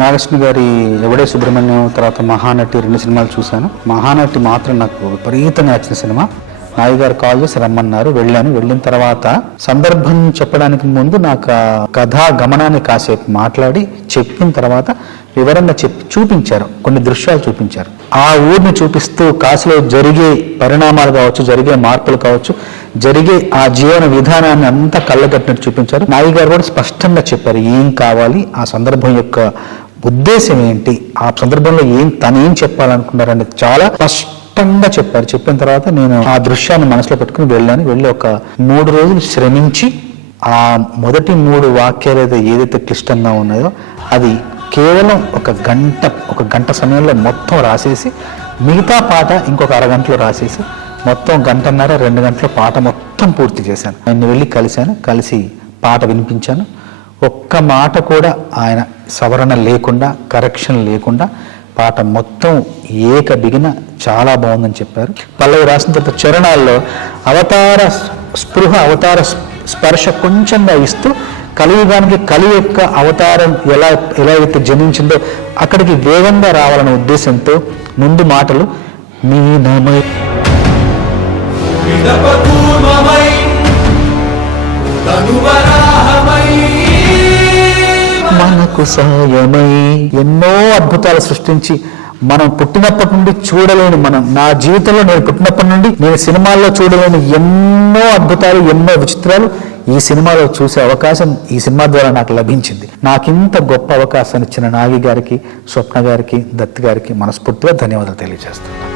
నాగేశ్వర గారి ఎవడే సుబ్రహ్మణ్యం తర్వాత మహానటి 2 సినిమాలు చూశాను. మహానటి మాత్రం నాకు విపరీతంగా నచ్చిన సినిమా. నాయి గారు కాల్ చేసి రమ్మన్నారు, వెళ్ళాను. వెళ్ళిన తర్వాత సందర్భం చెప్పడానికి ముందు నాకు కథా గమనాన్ని కాసేపు మాట్లాడి చెప్పిన తర్వాత వివరంగా చూపించారు, కొన్ని దృశ్యాలు చూపించారు. ఆ ఊరిని చూపిస్తూ కాశీలో జరిగే పరిణామాలు కావచ్చు, జరిగే మార్పులు కావచ్చు, జరిగే ఆ జీవన విధానాన్ని అంతా కళ్ళగట్టినట్టు చూపించారు. నాయి గారు కూడా స్పష్టంగా చెప్పారు ఏం కావాలి, ఆ సందర్భం యొక్క ఉద్దేశం ఏంటి, ఆ సందర్భంలో తను ఏం చెప్పాలనుకున్నారనేది చాలా స్పష్టంగా చెప్పారు. చెప్పిన తర్వాత నేను ఆ దృశ్యాన్ని మనసులో పెట్టుకుని వెళ్ళాను. వెళ్ళి ఒక 3 రోజులు శ్రమించి ఆ మొదటి 3 వాక్యాలు ఏదైతే క్లిష్టంగా ఉన్నాయో అది కేవలం ఒక గంట సమయంలో మొత్తం రాసేసి, మిగతా పాట ఇంకొక అరగంటలో రాసేసి మొత్తం 1.5 2 గంటల పాట మొత్తం పూర్తి చేశాను. ఆయన వెళ్ళి కలిసి పాట వినిపించాను. ఒక్క మాట కూడా ఆయన సవరణ లేకుండా, కరెక్షన్ లేకుండా పాట మొత్తం బిగిన చాలా బాగుందని చెప్పారు. పల్లవి రాసిన తర్వాత చరణాల్లో అవతార స్పృహ, అవతార స్పర్శ కొంచెంగా ఇస్తూ కలియుగానికి కలి యొక్క అవతారం ఎలా అయితే జనించిందో అక్కడికి వేగంగా రావాలనే ఉద్దేశంతో ముందు మాటలు మీనమై మనకు సాయమై ఎన్నో అద్భుతాలు సృష్టించి మనం పుట్టినప్పటి నుండి చూడలేని, నా జీవితంలో నేను పుట్టినప్పటి నుండి నేను సినిమాల్లో చూడలేని ఎన్నో అద్భుతాలు, ఎన్నో విచిత్రాలు ఈ సినిమాలో చూసే అవకాశం ఈ సినిమా ద్వారా నాకు లభించింది. నాకింత గొప్ప అవకాశాన్ని ఇచ్చిన నాగి గారికి, స్వప్న గారికి, దత్ గారికి మనస్ఫూర్తిగా ధన్యవాదాలు తెలియజేస్తున్నాను.